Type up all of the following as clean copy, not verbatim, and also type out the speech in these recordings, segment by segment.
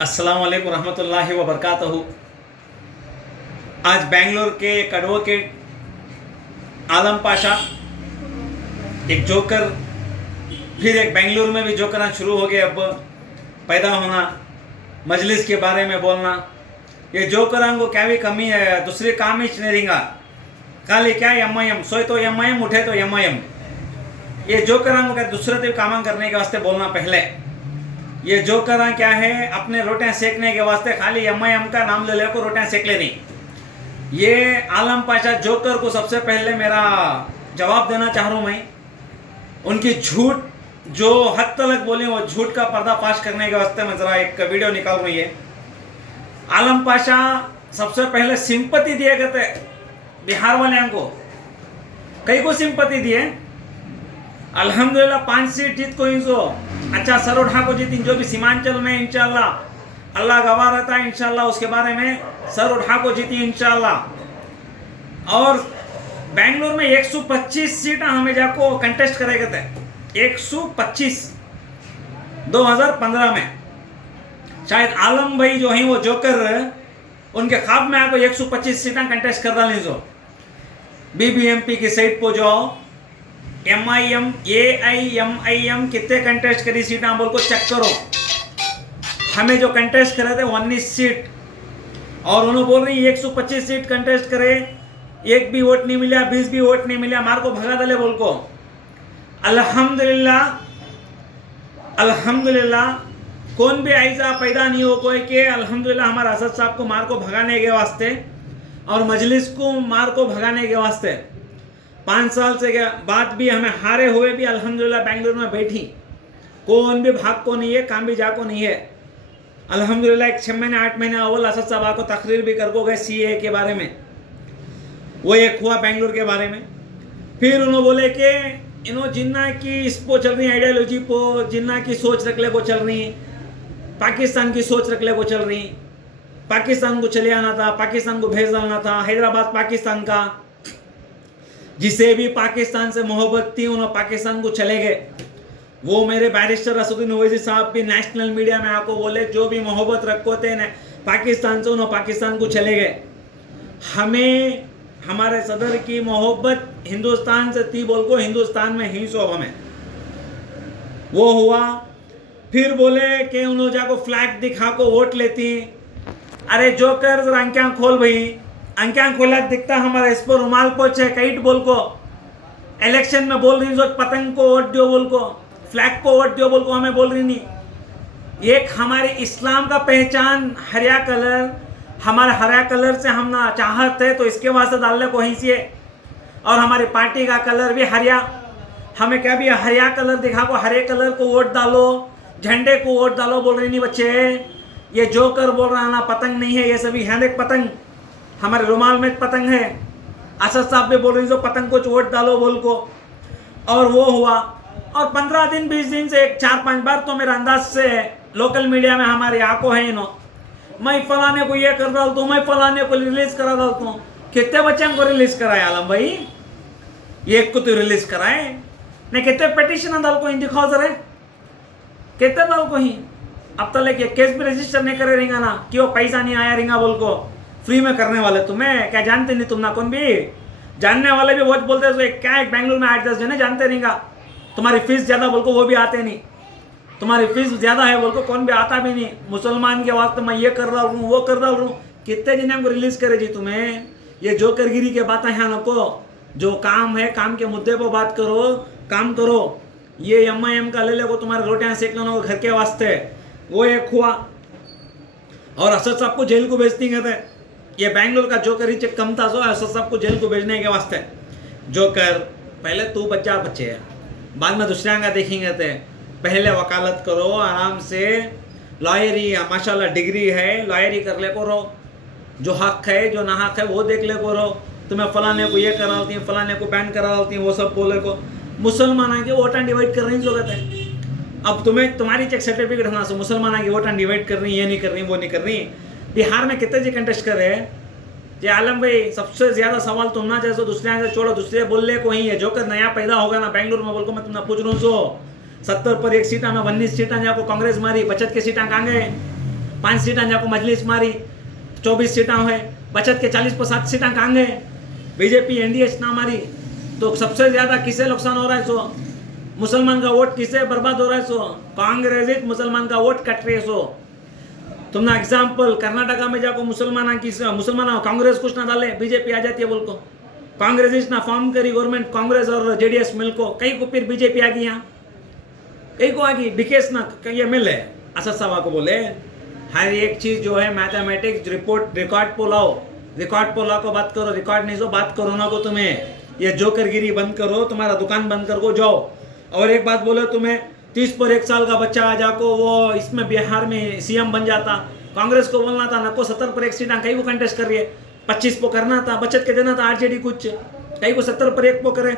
अस्सलाम वालेकुम रहमतुल्लाहि व बरकातहू। आज बेंगलोर के एक एडवोकेट आलम पाशा, एक जोकर, फिर एक बेंगलोर में भी जोकरान शुरू हो गए। अब पैदा होना, मजलिस के बारे में बोलना, ये जोकरान को क्या भी कमी है, दूसरे काम ही नहीं रहेगा। खाली क्या एम सोए तो एम उठे तो एम। ये जोकरान को क्या दूसरे काम करने के वास्ते बोलना पहले। ये जोकर क्या है, अपने रोटियां सेकने के वास्ते खाली एम का नाम ले ले को रोटियां सेक लेनी। ये आलम पाशा जोकर को सबसे पहले मेरा जवाब देना चाह रहा हूँ मैं। उनकी झूठ जो हद तक बोली, वो झूठ का पर्दाफाश करने के वास्ते मैं जरा एक वीडियो निकाल रही है। आलम पाशा सबसे पहले सिंपति दिए कहते बिहार वाले को, कई को सिंपति दिए। अल्हम्दुलिल्लाह 5 सीट जीत को इंसो अच्छा सर उठा को जीती। जो भी सीमांचल में इंशाल्लाह अल्लाह गवाह रहता है, इंशाल्लाह उसके बारे में सर उठा को जीती इंशाल्लाह। और बेंगलोर में 125 सीट हमें जाको कंटेस्ट करेंगे थे। 125 2015 में शायद आलम भाई जो है वो जोकर उनके ख्वाब में आपको 125 सीटें कंटेस्ट कर डाली। जो बीबीएमपी की सीट पर जो एमआईएम एआईएमआईएम कितने कंटेस्ट करी सीटें बोल को चेक करो। हमें जो कंटेस्ट करे थे 19 सीट, और उन्होंने बोल रही 125 सीट कंटेस्ट करे, एक भी वोट नहीं मिला, 20 भी वोट नहीं मिला, मार को भगा डाले बोल को। अल्हम्दुलिल्लाह अल्हम्दुलिल्लाह कौन भी ऐसा पैदा नहीं हो कोई कि अल्हम्दुलिल्लाह हमारे असद साहब को मार को भगाने के वास्ते और मजलिस को मार को भगाने के वास्ते 5 साल से के बाद भी हमें हारे हुए भी अल्हम्दुलिल्लाह बेंगलुरु में बैठी। कौन भी भाग को नहीं है, काम भी जा को नहीं है। अल्हम्दुलिल्लाह एक 6 महीने 8 महीने अव्वल असद साहब को तकरीर भी कर को गए सीए के बारे में, वो एक हुआ बेंगलुरु के बारे में। फिर उन्होंने बोले कि इन्हों जिन्ना की इस पो चल रही आइडियोलॉजी पो, जिन्ना की सोच रखले को चल रही, पाकिस्तान की सोच रखले को चल रही। पाकिस्तान को चले आना था, पाकिस्तान को भेज डालना था। हैदराबाद पाकिस्तान का, जिसे भी पाकिस्तान से मोहब्बत थी उन्होंने पाकिस्तान को चले गए। वो मेरे बैरिस्टर असदुद्दीन ओवैसी साहब भी नेशनल मीडिया में आपको बोले जो भी मोहब्बत रखो थे पाकिस्तान से, उन्होंने पाकिस्तान को चले गए। हमें हमारे सदर की मोहब्बत हिंदुस्तान से थी बोल को, हिंदुस्तान में ही सो हमें वो हुआ। फिर बोले कि उन्होंने जाको फ्लैग दिखा को वोट लेती। अरे जोकर जरा आंखें खोल भाई, आंखें खोला दिखता हमारा इस पर रुमाल पोच है कईट बोल को। इलेक्शन में बोल रही जो पतंग को वोट दियो बोल को, फ्लैग को वोट दियो बोल को, हमें बोल रही नहीं। एक हमारे इस्लाम का पहचान हरिया कलर, हमारे हरा कलर से हम ना चाहत है तो इसके वास्ते डालने को ही से, और हमारी पार्टी का कलर भी हरिया। हमें क्या भी हरिया कलर दिखा को हरे कलर को वोट डालो, झंडे को वोट डालो बोल रही नहीं बच्चे। ये जोकर बोल रहा ना पतंग नहीं है, ये सभी है एक पतंग, हमारे रुमाल में पतंग है। असद साहब भी बोल रही जो पतंग को वोट डालो बोल को, और वो हुआ। और 15 दिन 20 दिन से 4-5 बार तो मेरा अंदाज से लोकल मीडिया में हमारी आंखों है इन्हों, मैं फलाने को ये कर डालता हूँ, मैं फलाने को रिलीज करा डालता हूँ। कितने बच्चों को रिलीज कराए आलम भाई? एक को तो रिलीज कराए नहीं, कितने पिटिशन डाल को दिखाओ जरा, कितने डाल को ही अब तक लेके केस भी रजिस्टर नहीं करे रहेगा ना, क्यों पैसा नहीं आया रहेगा बोल को। फ्री में करने वाले तुम्हें क्या जानते नहीं, तुम ना कौन भी जानने वाले भी बहुत बोलते हैं क्या है बेंगलुरु में 8-10 जने जानते रहेगा। तुम्हारी फीस ज़्यादा बोल को वो भी आते नहीं, तुम्हारी फीस ज़्यादा है बोल को कौन भी आता भी नहीं। मुसलमान के वास्ते मैं ये कर रहा हूँ वो कर रहा हूँ, कितने जने को रिलीज करे जी तुम्हें। ये जोकरगिरी के बातें हैं नको, जो काम है काम के मुद्दे पर बात करो, काम करो। ये एम का ले ले को तुम्हारे रोटियाँ सेक लो घर के वास्ते, वो एक हुआ। और असद साहब को जेल को भेजती कहते, ये बेंगलोर का जोकर ही चेक कम था सो असद साहब को जेल को भेजने के वास्ते। जोकर पहले तू बच्चे है, बाद में दूसरे का देखेंगे थे। पहले वकालत करो आराम से, लॉयरी माशाल्लाह डिग्री है, लॉयरी कर ले करो, जो हक है जो ना हक है वो देख ले करो। तुम्हें फलाने को ये करा डालती हैं, फलाने को बैन करा डालती हैं, वो सब बोले को। मुसलमान के वोटां डिवाइड कर रही जरूरत है। अब तुम्हें तुम्हारी चेक सर्टिफिकेट होना सो मुसलमान की वोटां डिवाइड कर रही, ये नहीं कर रही वो नहीं कर रही। बिहार में कितने जी कंटेस्ट कर रहे हैं जी आलम भाई? सबसे ज्यादा सवाल तुम ना जैसे दूसरे से छोड़ो, दूसरे बोलने को ही है। जोकर नया पैदा होगा ना बेंगलुरु में बोल को मैं तुमने पूछ रहा हूँ सो 70 पर 1 सीटा में 19 सीटा जाको कांग्रेस मारी, 25 की सीटा कहाँ गए? 5 सीटां जाको मजलिस मारी 24 सीटां हुए बचत के 40% सीटां कहाँ गए बीजेपी एनडीए ना मारी तो सबसे ज्यादा किसे नुकसान हो रहा है सो मुसलमान का वोट किसे बर्बाद हो रहा है सो कांग्रेस मुसलमान का वोट कट रही है सो तुमने एग्जाम्पल कर्नाटका में जाको मुसलमान कांग्रेस कुछ ना डाले बीजेपी आ जाती है बोल को कांग्रेस ना फॉर्म करी गवर्नमेंट कांग्रेस और जेडीएस मिल को कई को फिर बीजेपी आ गई यहाँ कई को आ गई डिकेस ना ये मिल है असद साहब को बोले हर एक चीज जो है मैथमेटिक्स रिकॉर्ड को लाओ को बात करो रिकॉर्ड नहीं सो बात करो ना को तुम्हें ये जोकरगिरी बंद करो तुम्हारा दुकान बंद कर को जाओ और एक बात बोलो तुम्हें 30 पर 1 साल का बच्चा आ जाको वो इसमें बिहार में सीएम बन जाता कांग्रेस को बोलना था नको 70 पर 1 सीटा कई को कंटेस्ट कर रही है 25 को करना था बचत के देना था आरजेडी कुछ कई को 70 पर 1 को करे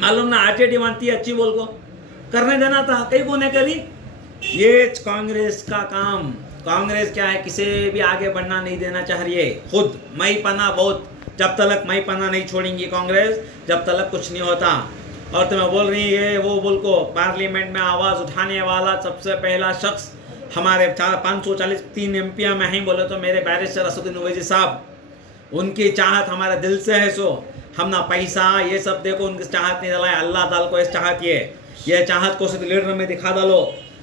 मालूम ना आरजेडी मानती है अच्छी बोल को करने देना था कई को नहीं करी ये कांग्रेस का काम कांग्रेस क्या है किसी भी आगे बढ़ना नहीं देना चाह रही है खुद मई पना बहुत जब तक मई पना नहीं छोड़ेंगी कांग्रेस जब तक कुछ नहीं होता और तुम्हें बोल रही है वो बोल को पार्लियामेंट में आवाज़ उठाने वाला सबसे पहला शख्स हमारे 543 एमपी में ही बोले तो मेरे बैरिस्टर असदुद्दीन ओवैसी साहब उनकी चाहत हमारे दिल से है सो हम ना पैसा ये सब देखो उनकी चाहत नहीं डाला है अल्लाह ताला को इस चाहत ये चाहत को सिर्फ लीडर में दिखा डालो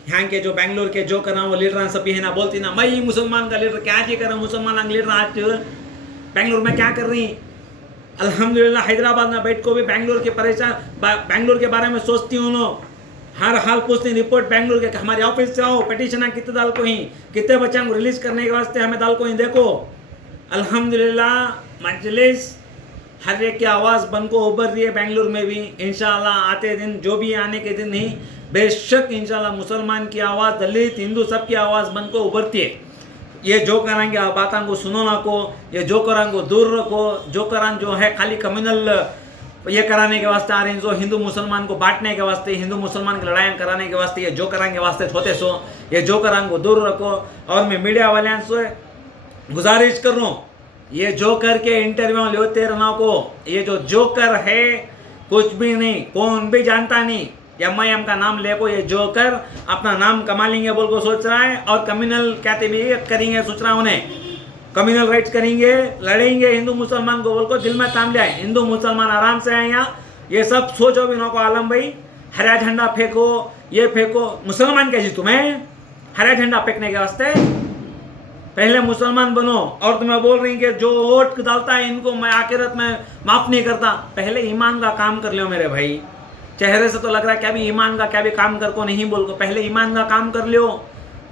यहाँ के जो बेंगलोर के जो कर वो लीडर सब है ना बोलती ना मैं मुसलमान का लीडर क्या जी कर रहा हूँ मुसलमान लीडर आज बेंगलोर में क्या कर रही अल्हम्दुलिल्लाह हैदराबाद में बैठ को भी बेंगलोर के बेंगलोर के बारे में सोचती हूँ हर हाल पूछती रिपोर्ट बेंगलोर के हमारे ऑफिस से आओ पिटीशन कितने दाल को ही कितने बच्चों को रिलीज करने के वास्ते हमें दाल को ही देखो अल्हम्दुलिल्लाह मजलिस हर एक की आवाज़ बन को उभर रही है बेंगलोर में भी इंशाल्लाह आते दिन जो भी आने के दिन नहीं बेशक इंशाल्लाह मुसलमान की आवाज़ दलित हिंदू सब की आवाज़ बन को उभरती है ये जो कराएंगे बातों को सुनो ना को ये जो करान को दूर रखो जो करान जो है खाली कम्युनल ये कराने के वास्ते आ रहे हैं जो हिंदू मुसलमान को बांटने के वास्ते हिंदू मुसलमान की लड़ाइयाँ कराने के वास्ते ये जो कराएंगे वास्ते होते सो ये जो करान को दूर रखो और मैं मीडिया वाले से गुजारिश कर रहा हूँ ये जोकर के इंटरव्यू लेते रहना को ये जो जोकर है कुछ भी नहीं कौन भी जानता नहीं एमआईएम का नाम ले को ये जोकर अपना नाम कमा लेंगे बोल को सोच रहा है और कम्युनल कहते भी करेंगे सोच रहा है उन्हें कम्युनल राइट्स करेंगे लड़ेंगे हिंदू मुसलमान को बोल को दिल में ताम जाए हिंदू मुसलमान आराम से है यहाँ ये सब सोचो भी नो को आलम भाई हरा झंडा फेंको ये फेंको मुसलमान कैसी तुम्हें हरा झंडा फेंकने के वास्ते पहले मुसलमान बनो और तुम्हें बोल रही कि जो वोट डालता है इनको मैं आखिरत में माफ नहीं करता पहले ईमान का काम कर लो मेरे भाई चेहरे से तो लग रहा है क्या भी ईमान का क्या भी काम कर को नहीं बोल को पहले ईमान का काम कर लियो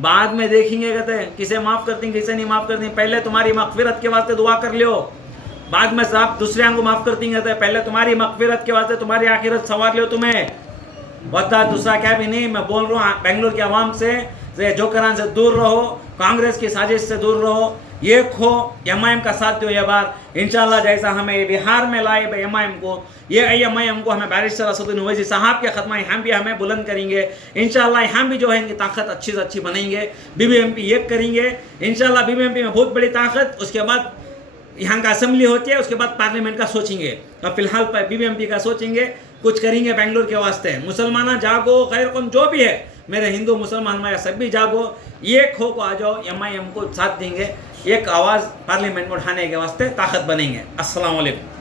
बाद में देखेंगे कहते किसे माफ करती किसे नहीं माफ करती पहले तुम्हारी मगफिरत के वास्ते दुआ कर लियो बाद में साहब दूसरे को माफ करती कहते पहले तुम्हारी मगफिरत के वास्ते तुम्हारी आखिरत संवार लियो तुम्हें बता दूसरा क्या भी नहीं मैं बोल रहा हूँ बेंगलोर के आवाम से जो करान से दूर रहो कांग्रेस की साजिश से दूर रहो ये खो एमआईएम का साथ दो ये बार इंशाल्लाह जैसा हमें बिहार में लाए एमआईएम को ये एमआईएम को हमें बैरिस्टर असदुद्दीन ओवैसी साहब के खत्मा यहाँ भी हमें बुलंद करेंगे इंशाल्लाह यहाँ भी जो है इनकी ताकत अच्छी से अच्छी बनेंगे बीबीएमपी एक करेंगे इंशाल्लाह बीबीएमपी में बहुत बड़ी ताकत उसके बाद यहाँ का असेंबली होती है उसके बाद पार्लियामेंट का सोचेंगे और फिलहाल बीबीएमपी का सोचेंगे कुछ करेंगे बेंगलोर के वास्ते मुसलमान जागो खैर कौन जो भी है मेरे हिंदू मुसलमान हमारे सब भी जागो ये खो को आ जाओ एमआईएम को साथ देंगे एक आवाज़ पार्लियामेंट में उठाने के वास्ते ताकत बनेंगे अस्सलाम वालेकुम।